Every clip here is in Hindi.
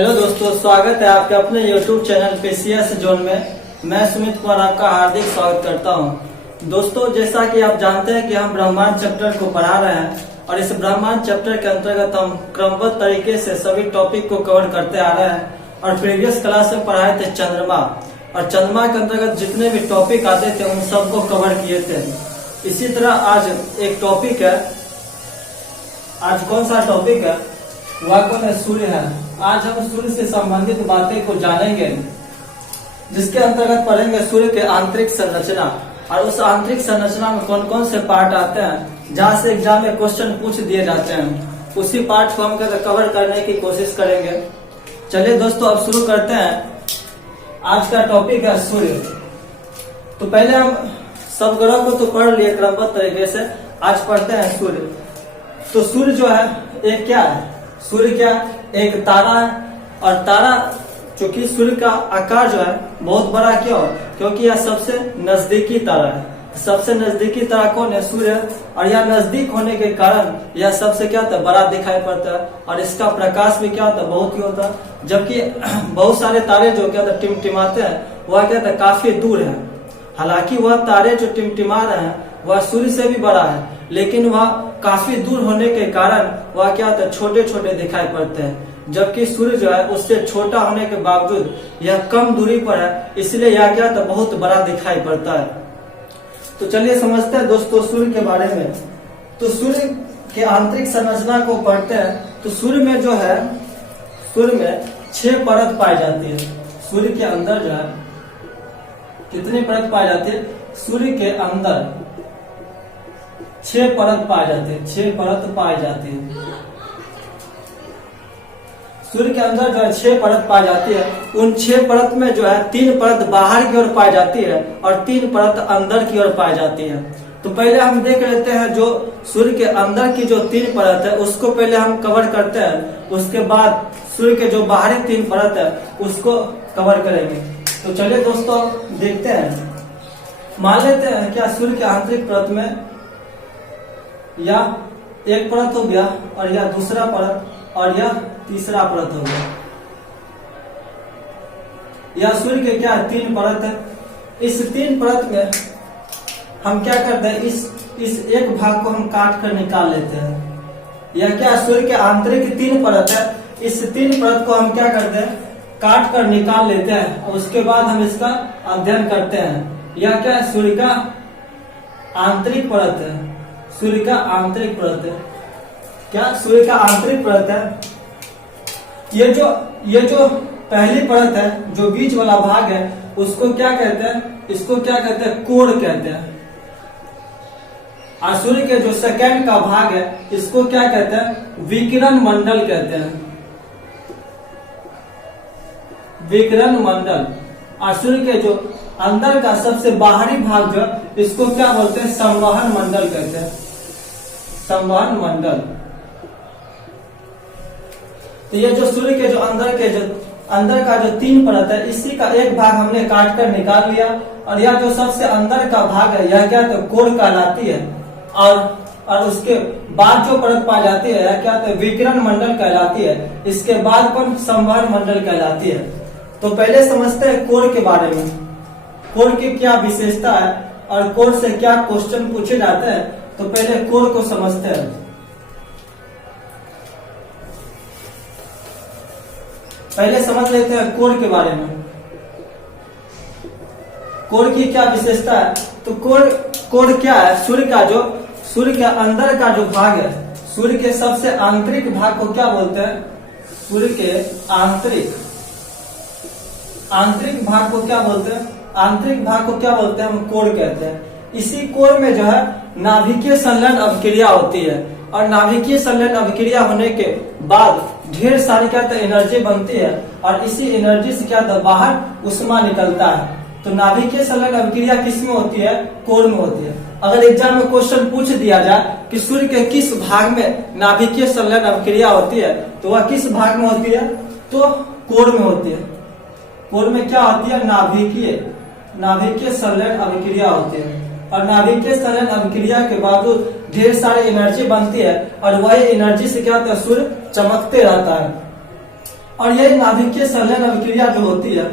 हेलो दोस्तों, स्वागत है आपके अपने YouTube चैनल पीसीएस जोन में। मैं सुमित कुमार आपका हार्दिक स्वागत करता हूं। दोस्तों, जैसा कि आप जानते हैं कि हम ब्रह्मांड चैप्टर को पढ़ा रहे हैं और इस ब्रह्मांड चैप्टर के अंतर्गत हम क्रमबद्ध तरीके से सभी टॉपिक को कवर करते आ रहे हैं। और प्रीवियस क्लास में पढ़ाए थे चंद्रमा, और चंद्रमा के अंतर्गत जितने भी टॉपिक आते थे उन सबको कवर किए थे। इसी तरह आज एक टॉपिक है। आज कौन सा टॉपिक है? वह कौन है? सूर्य है। आज हम सूर्य से संबंधित बातें को जानेंगे, जिसके अंतर्गत पढ़ेंगे सूर्य के आंतरिक संरचना। और उस आंतरिक संरचना में कौन कौन से पार्ट आते हैं, जहाँ से एग्जाम में क्वेश्चन पूछ दिए जाते हैं, उसी पार्ट को हम कवर करने की कोशिश करेंगे। चलिए दोस्तों, अब शुरू करते हैं। आज का टॉपिक है सूर्य। तो पहले हम सब ग्रह को तो पढ़ लिए क्रमबद्ध तरीके से, आज पढ़ते हैं सूर्य। तो सूर्य जो है एक क्या है? सूर्य क्या? एक तारा है। और तारा चूंकि सूर्य का आकार जो है बहुत बड़ा क्यों? क्योंकि यह सबसे नजदीकी तारा है। सबसे नजदीकी तारा कौन है? सूर्य। और यह नजदीक होने के कारण यह सबसे क्या होता है? बड़ा दिखाई पड़ता है। और इसका प्रकाश भी क्या होता है? बहुत ही होता है। जबकि बहुत सारे तारे जो क्या होता है टिमटिमाते हैं, वह क्या होता है काफी दूर है। हालांकि वह तारे जो टिमटिमा रहे हैं वह सूर्य से भी बड़ा है, लेकिन वह काफी दूर होने के कारण वह क्या होता है छोटे छोटे दिखाई पड़ते हैं। जबकि सूर्य जो है उससे छोटा होने के बावजूद यह कम दूरी पर है, इसलिए यह क्या होता है बहुत बड़ा दिखाई पड़ता है। तो चलिए समझते हैं दोस्तों सूर्य के बारे में। तो सूर्य के आंतरिक संरचना को पढ़ते हैं। तो सूर्य में जो है, सूर्य में 6 परत पाई जाती है। सूर्य के अंदर जो है कितनी परत पाई जाती है? सूर्य के अंदर 6 परत पाई जाती है। 6 परत पाई जाती है। सूर्य के अंदर जो है 6 परत पाई जाती है। उन 6 परत में जो है 3 परत बाहर की ओर पाई जाती है और 3 परत अंदर की ओर पाई जाती है। तो पहले हम देख लेते हैं जो सूर्य के अंदर की जो 3 परत है उसको पहले हम कवर करते हैं। उसके बाद सूर्य के जो बाहरी 3 परत है उसको कवर करेंगे। तो चलिए दोस्तों देखते हैं। मान लेते हैं क्या सूर्य के आंतरिक परत में या एक परत हो गया, और यह दूसरा परत, और यह तीसरा परत हो गया। यह सूर्य के क्या 3 परत है। इस 3 परत में हम क्या करते हैं, इस एक भाग को हम काट कर निकाल लेते हैं। यह क्या सूर्य के आंतरिक 3 परत है। इस 3 परत को हम क्या करते हैं, काट कर निकाल लेते हैं और उसके बाद हम इसका अध्ययन करते हैं। यह क्या है? सूर्य का आंतरिक परत है। सूर्य का आंतरिक परत है। क्या? सूर्य का आंतरिक परत है। ये जो पहली परत है, जो बीच वाला भाग है, उसको क्या कहते हैं? इसको क्या कहते हैं? कोर कहते हैं। और सूर्य के जो सेकंड का भाग है इसको क्या कहते हैं? विकिरण मंडल कहते हैं। विकिरण मंडल। और सूर्य के जो अंदर का सबसे बाहरी भाग जो इसको क्या बोलते हैं? संवहन मंडल कहते हैं। संवहन मंडल। तो ये जो सूर्य के जो अंदर का जो 3 परत है, इसी का एक भाग हमने काट कर निकाल लिया। और यह जो सबसे अंदर का भाग है यह क्या तो कोर कहलाती है। और उसके बाद जो परत पाई जाती है यह क्या तो विकिरण मंडल कहलाती है। इसके बाद कौन? संवहन मंडल कहलाती है। तो पहले समझते हैं कोर के बारे में। कोर की क्या विशेषता है और कोर से क्या क्वेश्चन पूछे जाते हैं। तो पहले कोर को समझते हैं। पहले समझ लेते हैं कोर के बारे में। कोर की क्या विशेषता है? तो कोर क्या है? सूर्य के अंदर का जो भाग है, सूर्य के सबसे आंतरिक भाग को क्या बोलते हैं? सूर्य के आंतरिक भाग को क्या बोलते हैं? आंतरिक भाग को क्या बोलते हैं? हम कोर कहते हैं। इसी कोर में जो है नाभिकीय संलयन अभिक्रिया होती है। और नाभिकीय संलयन अभिक्रिया होने के बाद ढेर सारी क्या एनर्जी बनती है। और इसी एनर्जी से क्या बाहर उष्मा निकलता है। तो नाभिकीय संलयन अभिक्रिया किस में होती है? कोर में होती है। अगर एग्जाम में क्वेश्चन पूछ दिया जाए कि सूर्य के किस भाग में नाभिकीय संलयन अभिक्रिया होती है, तो वह किस भाग में होती है? तो कोर में होती है। कोर में क्या होती है? नाभिकीय संलयन अभिक्रिया होती है। और नाभिकीय संलयन अभिक्रिया के बावजूद ढेर सारी एनर्जी बनती है। और वही एनर्जी से क्या होता है? सूर्य चमकते रहता है। और ये नाभिकीय संलयन अभिक्रिया जो होती है,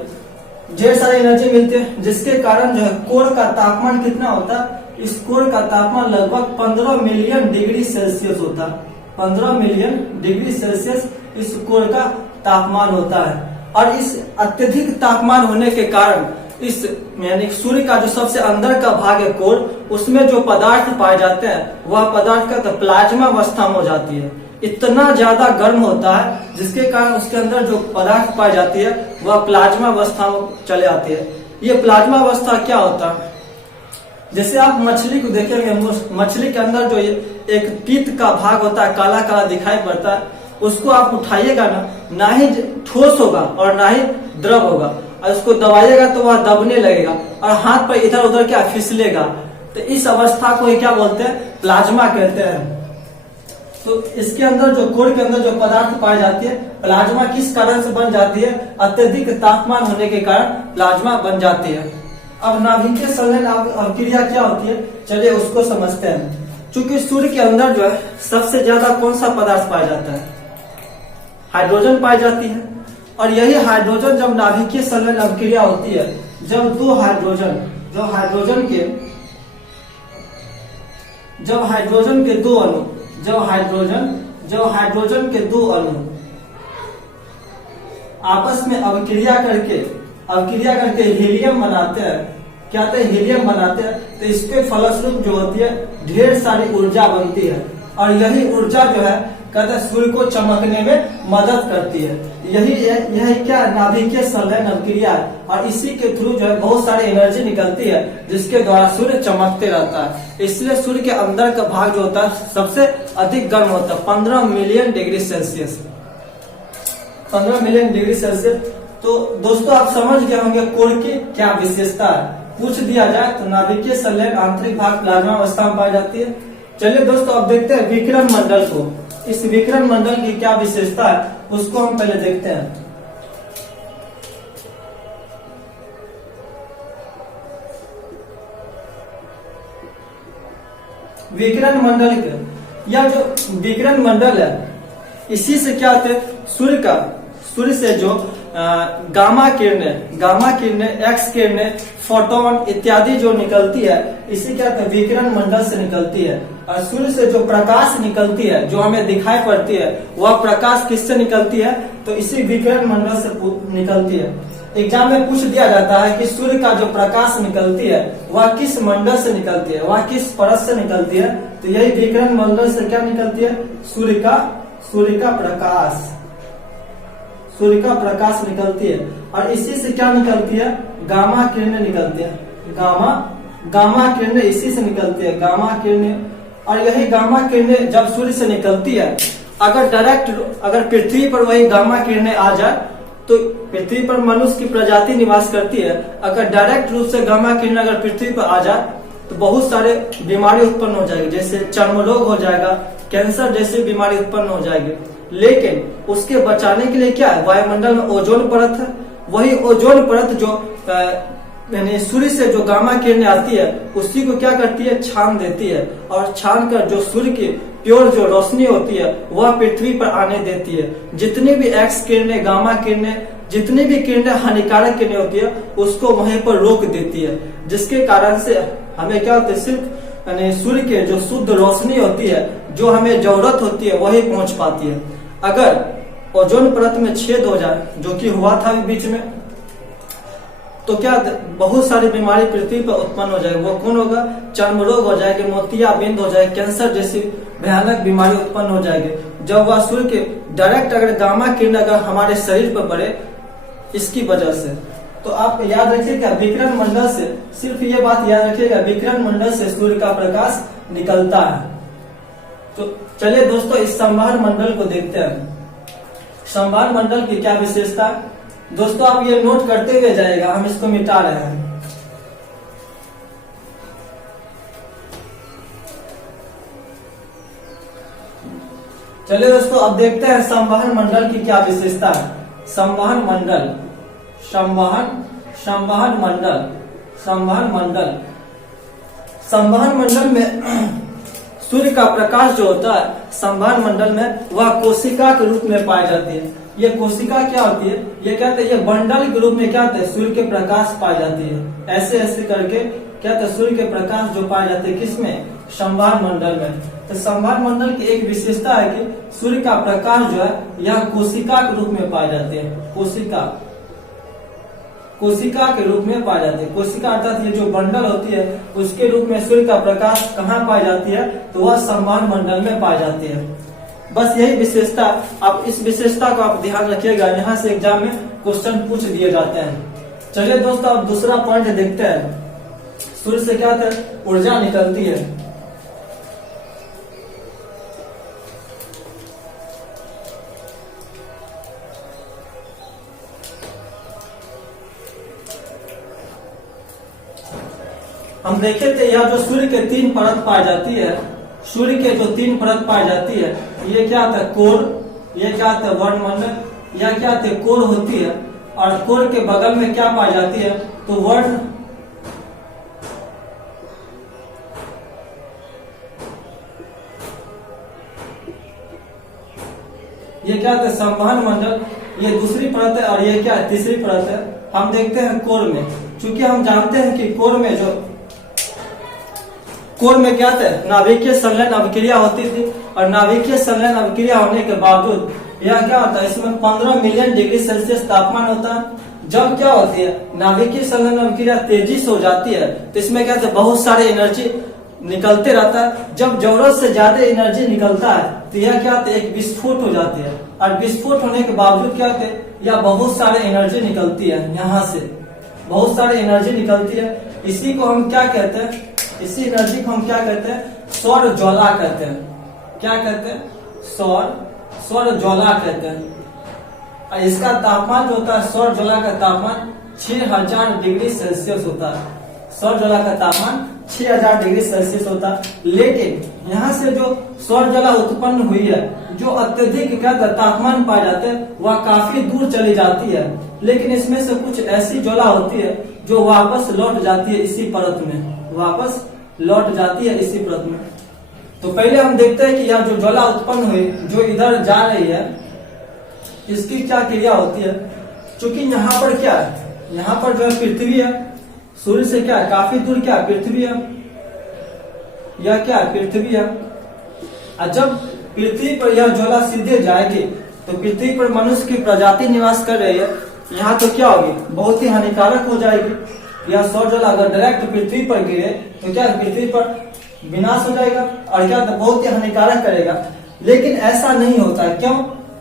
ढेर सारी एनर्जी मिलती है, जिसके कारण जो है कोर का तापमान कितना होता है, इस कोर का तापमान लगभग 15 मिलियन डिग्री सेल्सियस होता है। 15 मिलियन डिग्री सेल्सियस इस कोर का तापमान होता है। और इस अत्यधिक तापमान होने के कारण इस यानी सूर्य का जो सबसे अंदर का भाग है कोर, उसमें जो पदार्थ पाए जाते हैं वह पदार्थ का तो प्लाज्मा अवस्था में हो जाती है। इतना ज्यादा गर्म होता है जिसके कारण उसके अंदर जो पदार्थ पाई जाती है वह प्लाज्मा अवस्था में चले आती है। ये प्लाज्मा अवस्था क्या होता है, जैसे आप मछली को देखेंगे, मछली के अंदर जो एक पीत का भाग होता है, काला काला दिखाई पड़ता है, उसको आप उठाइएगा ना ही ठोस होगा और ना ही द्रव होगा, और उसको दबाइएगा तो वह दबने लगेगा और हाथ पर इधर उधर क्या फिसलेगा। तो इस अवस्था को क्या बोलते हैं, प्लाज्मा कहते हैं। तो इसके अंदर जो कोर के अंदर जो पदार्थ पाई जाती है, प्लाज्मा किस कारण से बन जाती है, अत्यधिक तापमान होने के कारण प्लाज्मा बन जाती है। अब नाभिकीय संलयन अभिक्रिया क्या होती है, चलिए उसको समझते हैं। चूंकि सूर्य के अंदर जो है सबसे ज्यादा कौन सा पदार्थ पाया जाता है, हाइड्रोजन पाई जाती है। और यही हाइड्रोजन जब नाभिकीय संलयन अभिक्रिया होती है, जब दो हाइड्रोजन जब हाइड्रोजन के दो अणु आपस में अभिक्रिया करके हीलियम बनाते हैं, क्या होता है, हीलियम बनाते हैं, तो इसके फलस्वरूप जो होती है ढेर सारी ऊर्जा बनती है। और यही ऊर्जा जो है कहते हैं सूर्य को चमकने में मदद करती है। यही क्या नाभिकीय संलयन अभिक्रिया है। और इसी के थ्रू जो है बहुत सारी एनर्जी निकलती है जिसके द्वारा सूर्य चमकते रहता है। इसलिए सूर्य के अंदर का भाग जो होता है सबसे अधिक गर्म होता है, 15 million degree Celsius. 15 million degree Celsius. तो दोस्तों आप समझ गए होंगे कोर की क्या विशेषता है। पूछ दिया जाए तो नाभिकीय संलयन आंतरिक भाग प्लाज्मा अवस्था में पाई जाती है। चलिए दोस्तों अब देखते हैं विकिरण मंडल को। इस विकिरण मंडल की क्या विशेषता है उसको हम पहले देखते हैं। विकिरण मंडल यह जो विकिरण मंडल है, इसी से क्या होते हैं, सूर्य से जो गामा किरणें, एक्स किरणें, फोटोन इत्यादि जो निकलती है, इसी क्या होता है, विकिरण मंडल से निकलती है। और सूर्य से जो प्रकाश निकलती है, जो हमें दिखाई पड़ती है, वह प्रकाश किससे निकलती है, तो इसी विकिरण मंडल से निकलती है। एग्जाम में पूछ दिया जाता है कि सूर्य का जो प्रकाश निकलती है वह किस मंडल से निकलती है, वह किस परत से निकलती है, तो यही विकिरण मंडल से क्या निकलती है, सूर्य का प्रकाश निकलती है। और इसी से क्या निकलती है, गामा किरणें निकलती है। गामा किरणें इसी से निकलती है, गामा किरणें। और यही गामा किरणें जब सूर्य से निकलती है, अगर पृथ्वी पर वही गामा किरणें आ जाए, तो पृथ्वी पर मनुष्य की प्रजाति निवास करती है, अगर डायरेक्ट रूप से गामा किरण अगर पृथ्वी पर आ जाए तो बहुत सारे बीमारी उत्पन्न हो जाएगी, जैसे चर्म रोग हो जाएगा, कैंसर जैसी बीमारी उत्पन्न हो जाएगी। लेकिन उसके बचाने के लिए क्या है, वायुमंडल में ओजोन परत है। वही ओजोन परत जो यानी सूर्य से जो गामा किरणें आती है उसी को क्या करती है, छान देती है। और छान कर जो सूर्य की प्योर जो रोशनी होती है वह पृथ्वी पर आने देती है। जितनी भी एक्स किरणें, गामा किरणें, जितनी भी किरणें हानिकारक किरणें होती है उसको वहीं पर रोक देती है, जिसके कारण से हमें क्या होता है, सिर्फ यानी सूर्य के जो शुद्ध रोशनी होती है, जो हमें जरूरत होती है, वही पहुंच पाती है। अगर ओजोन परत में छेद हो जाए, जो कि हुआ था बीच में, तो क्या बहुत सारी बीमारी पृथ्वी पर उत्पन्न हो जाएगी। वो कौन होगा, चर्म रोग हो जाएगी, मोतियाबिंद हो जाएगी, कैंसर जैसी भयानक बीमारी उत्पन्न हो जाएगी। जब वह सूर्य के डायरेक्ट अगर गामा किरण अगर हमारे शरीर पर पड़े, इसकी वजह से। तो आप याद रखिएगा विकिरण मंडल से, सिर्फ ये बात याद रखिएगा, विकिरण मंडल से सूर्य का प्रकाश निकलता है। तो चलिए दोस्तों इस संवहन मंडल को देखते हैं। संवहन मंडल की क्या विशेषता है दोस्तों, आप ये नोट करते हुए जाएगा, हम इसको मिटा रहे हैं। चलिए दोस्तों अब देखते हैं संवहन मंडल की क्या विशेषता है। संवहन मंडल में सूर्य का प्रकाश जो होता है संवहन मंडल में, वह कोशिका के रूप में पाई जाती है। ये कोशिका क्या होती है, ये क्या होता है, ये बंडल के रूप में क्या होता है, सूर्य के प्रकाश पाई जाती है। ऐसे ऐसे करके क्या होता है, सूर्य के प्रकाश जो पाए जाते हैं किसमें, संभार मंडल में। तो संभार मंडल की एक विशेषता है कि सूर्य का प्रकाश जो है यह कोशिका के रूप में पाए जाते हैं। कोशिका के रूप में पाई जाती है। कोशिका अर्थात ये जो बंडल होती है उसके रूप में सूर्य का प्रकाश कहाँ पाई जाती है, तो वह संभार मंडल में पाई जाती है। बस यही विशेषता, अब इस विशेषता को आप ध्यान रखिएगा, यहाँ से एग्जाम में क्वेश्चन पूछ दिए जाते हैं। चलिए दोस्तों अब दूसरा पॉइंट देखते हैं। सूर्य से क्या होता है, ऊर्जा निकलती है। हम देखे थे यह जो सूर्य के 3 परत पाई जाती है, सूर्य के जो 3 परत पाई जाती है, ये क्या होता है, कोर, ये क्या होता है, वर्णमंडल, यह क्या होती है, कोर होती है। और कोर के बगल में क्या पाई जाती है, तो वर्ण, ये क्या होता है, संवहन मंडल, ये दूसरी परत है। और ये क्या है, तीसरी परत है। हम देखते हैं कोर में, चूंकि हम जानते हैं कि कोर में क्या था, नाभिकीय संलयन अभिक्रिया होती थी। और नाभिकीय संलयन अभिक्रिया होने के बावजूद यह क्या होता है, इसमें 15 मिलियन डिग्री सेल्सियस तापमान होता है। जब क्या होती है, नाभिकीय संलयन अभिक्रिया तेजी से हो जाती है तो इसमें क्या होता है, बहुत सारे एनर्जी निकलते रहता है। जब जरूरत से ज्यादा एनर्जी निकलता है तो यह क्या होता है, एक विस्फोट हो जाती है। और विस्फोट होने के बावजूद क्या होते हैं, यह बहुत सारे एनर्जी निकलती है, यहाँ से बहुत सारे एनर्जी निकलती है। इसी को हम क्या कहते हैं, इसी एनर्जी को हम क्या कहते हैं, सौर ज्वाला कहते हैं। क्या कहते हैं, सौर ज्वाला कहते हैं। और इसका तापमान जो होता है, सौर ज्वाला का तापमान 6000 डिग्री सेल्सियस होता है। सौर ज्वाला का तापमान 6000 डिग्री सेल्सियस होता है। लेकिन यहाँ से जो सौर ज्वाला उत्पन्न हुई है, जो अत्यधिक क्या तापमान पाए जाते हैं, वह काफी दूर चली जाती है। लेकिन इसमें से कुछ ऐसी ज्वाला होती है जो वापस लौट जाती है इसी परत में, वापस लौट जाती है इसी परत में। तो पहले हम देखते हैं कि यह जो ज्वाला उत्पन्न हुई, जो इधर जा रही है, इसकी क्या क्रिया होती है। चूंकि यहाँ पर क्या है, यहाँ पर जो है पृथ्वी है, सूर्य से क्या है, काफी दूर क्या है, पृथ्वी है। यह क्या है, पृथ्वी है। और जब पृथ्वी पर यह ज्वाला सीधे जाएगी तो पृथ्वी पर मनुष्य की प्रजाति निवास कर रही है, यहाँ तो क्या होगी, बहुत ही हानिकारक हो जाएगी। यह सौर ज्वाला अगर डायरेक्ट पृथ्वी पर गिरे तो क्या पृथ्वी पर विनाश हो जाएगा और क्या तो बहुत ही हानिकारक करेगा। लेकिन ऐसा नहीं होता है, क्यों,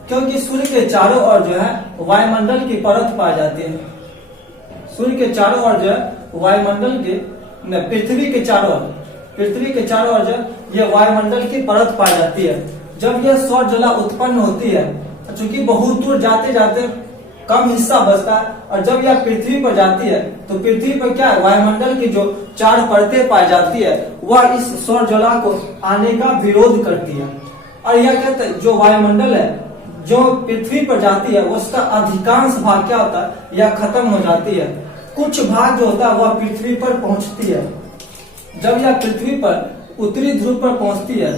क्योंकि सूर्य के चारों ओर जो है वायुमंडल की परत पाई जाती है। सूर्य के चारों ओर जो है वायुमंडल के, पृथ्वी के चारों ओर जो ये वायुमंडल की परत पाई जाती है। जब यह सौर ज्वाला उत्पन्न होती है, चूंकि बहुत दूर जाते जाते कम हिस्सा बचता है, और जब यह पृथ्वी पर जाती है तो पृथ्वी पर क्या है, वायुमंडल की जो 4 परतें पाई जाती है वह इस सौर ज्वाला को आने का विरोध करती है। और यह कहते हैं जो वायुमंडल है जो पृथ्वी पर जाती है उसका अधिकांश भाग क्या होता है, यह खत्म हो जाती है। कुछ भाग जो होता है वह पृथ्वी पर पहुंचती है। जब यह पृथ्वी पर उत्तरी ध्रुव पर पहुंचती है,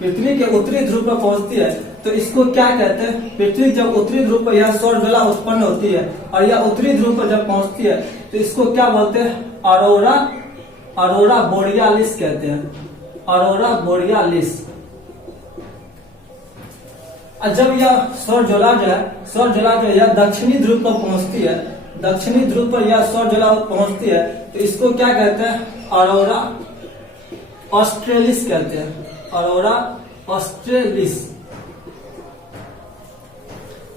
पृथ्वी के उत्तरी ध्रुव पर पहुंचती है तो इसको क्या कहते हैं, पृथ्वी जब उत्तरी ध्रुव पर यह सौर ज्वाला उत्पन्न होती है और यह उत्तरी ध्रुव पर जब पहुंचती है तो इसको क्या बोलते हैं, अरोरा बोरियालिस कहते हैं, अरोरा बोरियालिस। और जब यह सौर ज्वाला जो है यह दक्षिणी ध्रुव पर पहुंचती है, दक्षिणी ध्रुव पर यह सौर ज्वाला पहुंचती है तो इसको क्या कहते हैं, अरोरा ऑस्ट्रेलिस कहते हैं, अरोरा ऑस्ट्रेलिस।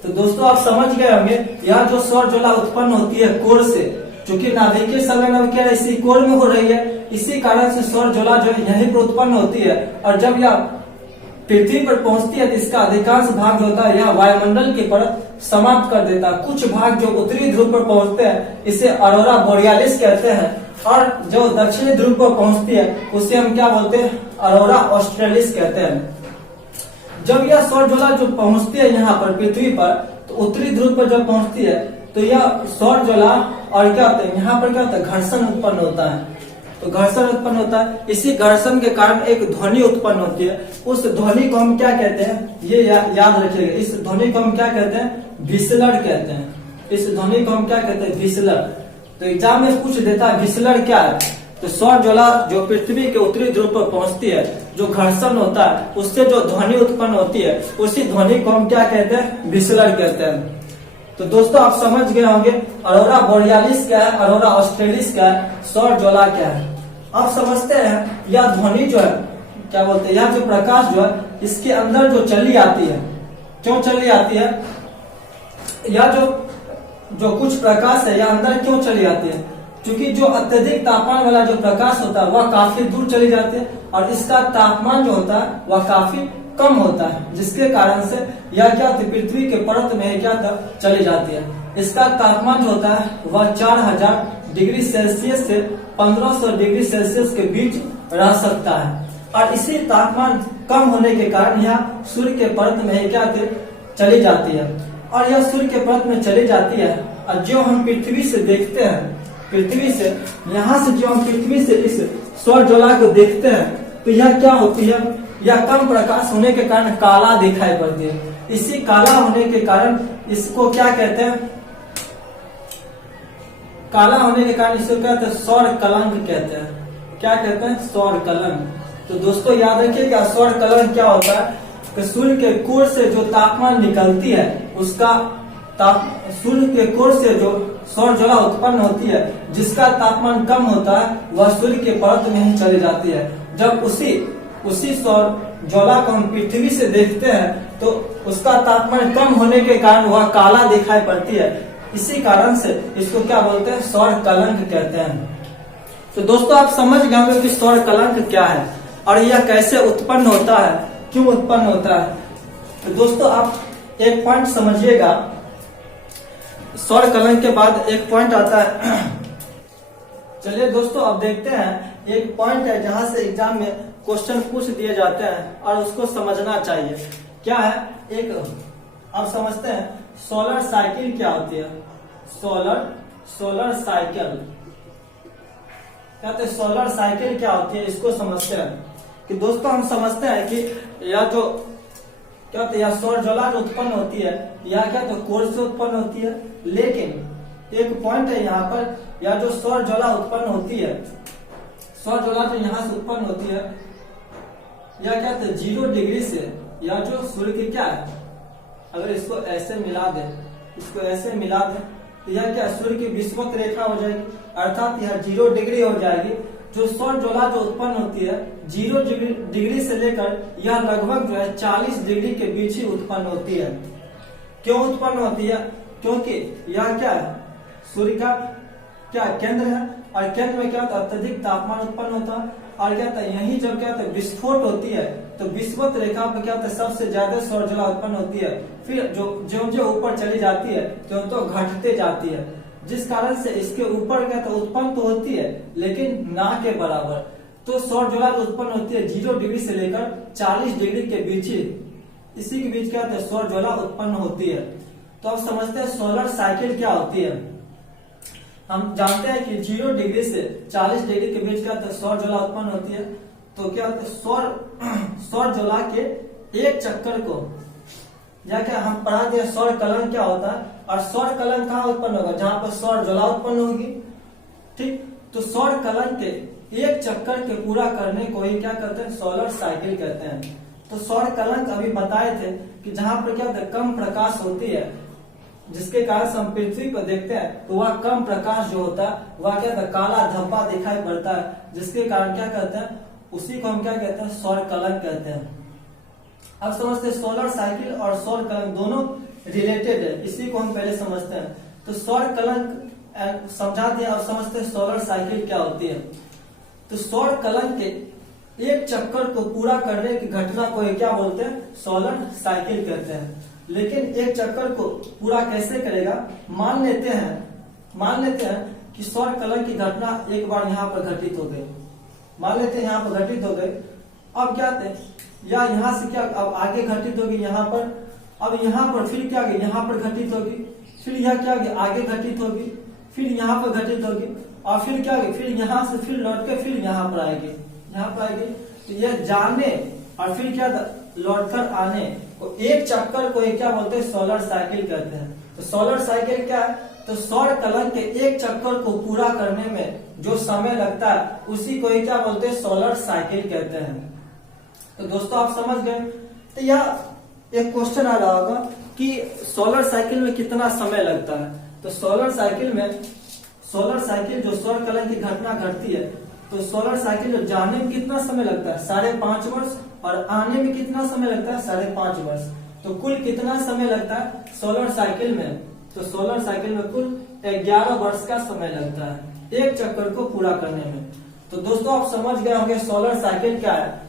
तो दोस्तों आप समझ गए होंगे, यह जो सौर ज्वाला उत्पन्न होती है कोर से, क्योंकि नाभिकीय संलयन अभिक्रिया इसी कोर में हो रही है, इसी कारण से सौर ज्वाला जो है यहीं पर उत्पन्न होती है। और जब यह पृथ्वी पर पहुंचती है तो इसका अधिकांश भाग जो होता है यह वायुमंडल की परत समाप्त कर देता है। कुछ भाग जो उत्तरी ध्रुव पर पहुंचते हैं इसे अरोरा बोरियालिस कहते हैं, और जो दक्षिणी ध्रुव पर पहुंचती है उसे हम क्या बोलते हैं, अरोरा ऑस्ट्रेलिस कहते हैं। जब यह सौर ज्वाला जो पहुंचती है यहाँ पर पृथ्वी पर, तो उत्तरी ध्रुव पर जब पहुंचती है तो यह सौर ज्वाला और क्या होता है, यहाँ पर क्या होता है, घर्षण उत्पन्न होता है। तो घर्षण उत्पन्न होता है। इसी घर्षण के कारण एक ध्वनि उत्पन्न होती है। उस ध्वनि को हम क्या कहते हैं, ये याद रखिएगा। इस ध्वनि को हम क्या कहते हैं, विसलर कहते हैं। इस ध्वनि को हम क्या कहते हैं, विसलर। तो एग्जाम में पूछ देता है विसलर क्या है, तो सौर ज्वाला जो पृथ्वी के उत्तरी ध्रुव पर पहुंचती है, जो घर्षण होता है उससे जो ध्वनि उत्पन्न होती है, उसी ध्वनि को हम क्या कहते हैं, विसलर कहते हैं। तो दोस्तों आप समझ गए होंगे अरोरा बोरियालिस क्या है, अरोरा ऑस्ट्रेलिस क्या है, सौर ज्वाला क्या है। आप समझते हैं यह ध्वनि जो है क्या बोलते हैं, यह जो प्रकाश जो है इसके अंदर जो चली आती है, क्यों चली आती है, यह जो कुछ प्रकाश है यह अंदर क्यों चली आती है, क्योंकि जो अत्यधिक तापमान वाला जो प्रकाश होता है वह काफी दूर चली जाती है और इसका तापमान जो होता है वह काफी कम होता है, जिसके कारण से यह क्या होती है, पृथ्वी के परत में क्या चली जाती है। इसका तापमान जो होता है वह 4000 डिग्री सेल्सियस से 1500 डिग्री सेल्सियस के बीच रह सकता है और इसी तापमान कम होने के कारण यह सूर्य के परत में क्या चली जाती है। और यह सूर्य के परत में चली जाती है और जो हम पृथ्वी से देखते हैं, पृथ्वी से यहाँ से जो हम पृथ्वी से इस सौर ज्वाला को देखते हैं तो यह क्या होती है, यह कम प्रकाश होने के कारण काला दिखाई पड़ती है। इसी काला होने के कारण इसको क्या कहते हैं, काला होने के कारण इसको कहते हैं सौर कलंक कहते हैं। क्या कहते हैं, सौर कलंक। तो दोस्तों याद रखिएगा सौर कलंक क्या होता है कि सूर्य के कोर से जो तापमान निकलती है उसका सूर्य के कोर से जो सौर ज्वाला उत्पन्न होती है जिसका तापमान कम होता है वह सूर्य के परत में ही चली जाती है। जब उसी सौर ज्वाला को हम पृथ्वी से देखते हैं तो उसका तापमान कम होने के कारण वह काला दिखाई पड़ती है। इसी कारण से इसको क्या बोलते हैं, सौर कलंक कहते हैं। तो दोस्तों आप समझ गए होंगे कि सौर कलंक क्या है और यह कैसे उत्पन्न होता है, क्यों उत्पन्न होता है। तो दोस्तों आप एक पॉइंट समझिएगा, सौर कलंक के बाद एक पॉइंट आता है। चलिए दोस्तों अब देखते हैं, एक पॉइंट है जहां से एग्जाम में क्वेश्चन पूछ दिए जाते हैं और उसको समझना चाहिए। क्या है, एक आप समझते हैं सोलर साइकिल क्या होती है, सोलर साइकिल कहते हैं। सोलर साइकिल क्या होती है इसको समझते हैं कि दोस्तों हम समझते हैं कि यह जो क्या होता है, यह सौर ज्वाला जो उत्पन्न होती है यह क्या तो कोर से उत्पन्न होती है। लेकिन एक पॉइंट है यहाँ पर, यह जो सौर ज्वाला उत्पन्न होती है, सौर ज्वाला जो यहाँ से उत्पन्न होती है यह क्या है 0 डिग्री से, यह जो सूर्य की क्या है, अगर इसको ऐसे मिला दे, इसको ऐसे मिला दे तो यह क्या सूर्य की विषुवत रेखा हो जाएगी, अर्थात यह 0 डिग्री हो जाएगी। जो सौर ज्वाला जो उत्पन्न होती है 0 डिग्री से लेकर यह लगभग जो है 40 डिग्री के बीच ही उत्पन्न होती है। क्यों उत्पन्न होती है, क्योंकि यह क्या है, सूर्य का क्या केंद्र है और केंद्र में क्या होता है अत्यधिक तापमान उत्पन्न होता है और क्या होता है यही जब क्या होता है विस्फोट होती है तो विषुवत रेखा पर क्या होता है सबसे ज्यादा सौर ज्वाला उत्पन्न होती है। फिर जो ऊपर चली जाती है तो घटते जाती है, जिस कारण से इसके ऊपर क्या होता है उत्पन्न तो होती है लेकिन ना के बराबर। तो सौर ज्वाला जो उत्पन्न होती है 0 डिग्री से लेकर 40 डिग्री के बीच ही, इसी के बीच क्या होता है सौर ज्वाला उत्पन्न होती है। तो आप समझते हैं सोलर साइकिल क्या होती है। हम जानते हैं कि 0 डिग्री से 40 डिग्री के बीच क्या होता है सौर ज्वाला उत्पन्न होती है। तो क्या होता है सौर ज्वाला के एक चक्कर को या क्या हम पढ़ा दिया सौर कलंक क्या होता है, और सौर कलंक कहाँ उत्पन्न होगा, जहां पर सौर ज्वाला उत्पन्न होगी। ठीक, तो सौर कलंक के एक चक्कर के पूरा करने को ही क्या कहते हैं, सोलर साइकिल कहते हैं। तो सौर कलंक अभी बताए थे कि जहां पर क्या होता है कम प्रकाश होती है, जिसके कारण से हम पृथ्वी को देखते हैं तो वह कम प्रकाश जो होता है वह क्या होता है काला धब्बा दिखाई पड़ता है, जिसके कारण क्या कहते हैं उसी को हम क्या कहते हैं सौर कलंक कहते हैं। अब समझते हैं सोलर साइकिल और सौर कलंक दोनों रिलेटेड है, इसी को हम पहले समझते हैं। तो सौर कलंक समझा दिया, अब समझते हैं सोलर साइकिल क्या होती है। तो सौर कलंक के एक चक्कर को पूरा करने की घटना को क्या बोलते हैं, सोलर साइकिल कहते हैं। लेकिन एक चक्कर को पूरा कैसे करेगा, मान लेते हैं कि सौर कलंक की घटना एक बार यहाँ पर घटित हो गई, मान लेते हैं यहाँ पर घटित हो गई। अब क्या थे या यहाँ से क्या अब आगे घटित होगी यहाँ पर, अब यहाँ पर फिर क्या यहाँ पर घटित होगी, फिर यह क्या आगे घटित होगी, फिर यहाँ पर घटित होगी। और फिर क्या होगी, फिर यहाँ से फिर लौट के फिर यहाँ पर आएगी, यहाँ पर आएगी। तो यह जाने और फिर क्या लौटकर आने को एक चक्कर को क्या बोलते हैं, सोलर साइकिल कहते हैं। तो सोलर साइकिल क्या है, तो सौर कलंक के एक चक्कर को पूरा करने में जो समय लगता है उसी को क्या बोलते हैं, सोलर साइकिल कहते हैं। तो दोस्तों आप समझ गए। तो यह एक क्वेश्चन आ रहा होगा कि सोलर साइकिल में कितना समय लगता है। तो सोलर साइकिल जो सौर कलंक की घटना घटती है, तो सोलर साइकिल जो जाने में कितना समय लगता है, 5.5 वर्ष, और आने में कितना समय लगता है, 5.5 वर्ष। तो कुल कितना समय लगता है सोलर साइकिल में, तो सोलर साइकिल में कुल 11 वर्ष का समय लगता है एक चक्कर को पूरा करने में। तो दोस्तों आप समझ गए होंगे सोलर साइकिल क्या है।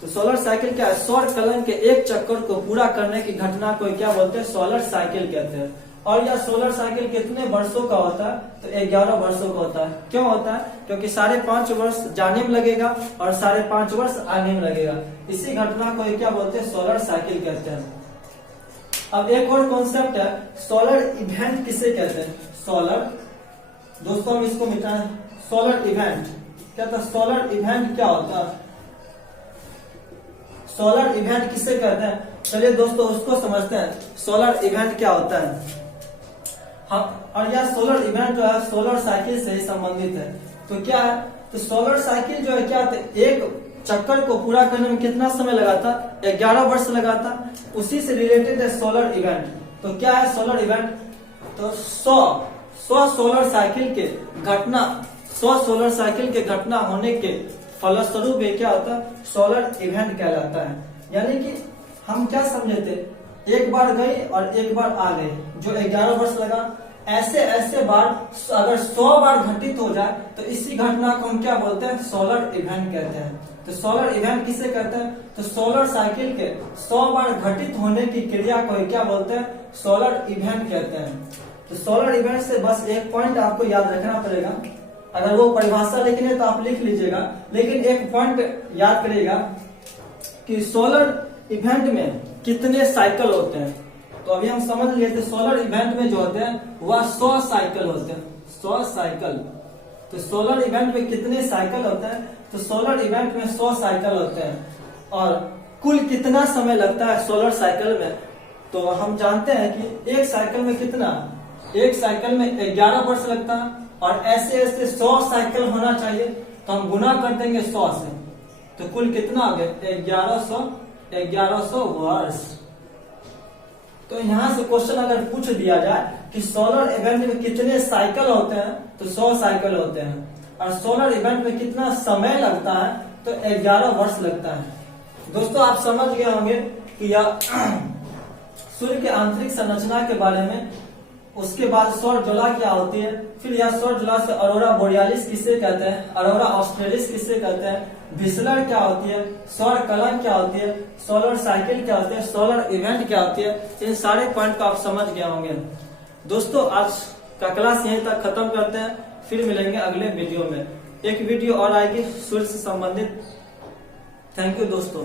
तो सोलर साइकिल क्या है, सौर कलंक के एक चक्कर को पूरा करने की घटना को क्या बोलते हैं, सोलर साइकिल कहते हैं। और यह सोलर साइकिल कितने वर्षों का होता है, तो 11 वर्षों का होता है। क्यों होता है, क्योंकि 5.5 वर्ष जाने में लगेगा और 5.5 वर्ष आने में लगेगा। इसी घटना को क्या बोलते हैं, सोलर साइकिल कहते हैं। अब एक और कॉन्सेप्ट है, सोलर इवेंट किसे कहते हैं। सोलर, दोस्तों हम इसको मिटाएं, सोलर इवेंट क्या था, सोलर इवेंट क्या होता है, सोलर इवेंट किसे कहते हैं। चलिए दोस्तों उसको समझते हैं, सोलर इवेंट क्या होता है। हाँ, और यह सोलर इवेंट जो है सोलर साइकिल से ही संबंधित है। तो क्या है, तो सोलर साइकिल जो है क्या होता है, एक चक्कर को पूरा करने में कितना समय लगा था, 11 वर्ष लगा था। उसी से रिलेटेड है सोलर इवेंट। तो क्या है सोलर इवेंट, तो 100 सोलर साइकिल के घटना, 100 सोलर साइकिल के घटना होने के फलस्वरूप ये क्या होता है, सोलर इवेंट कहलाता है। यानी कि हम क्या समझे थे, एक बार गए और एक बार आ गए, जो 11 वर्ष लगा, ऐसे बार अगर 100 बार घटित हो जाए तो इसी घटना को हम क्या बोलते हैं, सोलर इवेंट कहते हैं। तो सोलर इवेंट किसे कहते हैं, तो सोलर साइकिल के 100 बार घटित होने की क्रिया को क्या बोलते हैं, सोलर इवेंट कहते हैं। तो सोलर इवेंट से बस एक पॉइंट आपको याद रखना पड़ेगा, अगर वो परिभाषा लिखनी है तो आप लिख लीजिएगा, लेकिन एक पॉइंट याद करिएगा कि सोलर इवेंट में कितने साइकिल होते हैं। तो अभी हम समझ लिए थे सोलर इवेंट में जो होते हैं वह 100 साइकिल होते हैं, 100 साइकिल। तो सोलर इवेंट में कितने साइकिल होते हैं, तो सोलर इवेंट में 100 साइकिल होते हैं। और कुल कितना समय लगता है सोलर साइकिल में, तो हम जानते हैं कि एक साइकिल में कितना, एक साइकिल में 11 वर्ष लगता है, और ऐसे 100 साइकिल होना चाहिए। तो हम गुना कर देंगे 100 से, तो कुल कितना हो गया, 1100 वर्ष। तो यहाँ से क्वेश्चन अगर पूछ दिया जाए कि सोलर इवेंट में कितने साइकिल होते हैं, तो 100 साइकिल होते हैं। और सोलर इवेंट में कितना समय लगता है, तो 11 वर्ष लगता है। दोस्तों आप समझ गए होंगे कि यह सूर्य के आंतरिक संरचना के बारे में, उसके बाद सौर ज्वाला क्या होती है, फिर यह सौर ज्वाला से अरोरा बोरियालिस किसे कहते हैं, अरोरा ऑस्ट्रेलिस किसे कहते हैं, विसलर क्या होती है, सौर कलंक क्या होती है, सोलर साइकिल क्या होती है, सोलर इवेंट क्या होती है, इन सारे पॉइंट को आप समझ गए होंगे। दोस्तों आज का क्लास यहीं तक खत्म करते हैं, फिर मिलेंगे अगले वीडियो में। एक वीडियो और आएगी सूर्य से संबंधित। थैंक यू दोस्तों।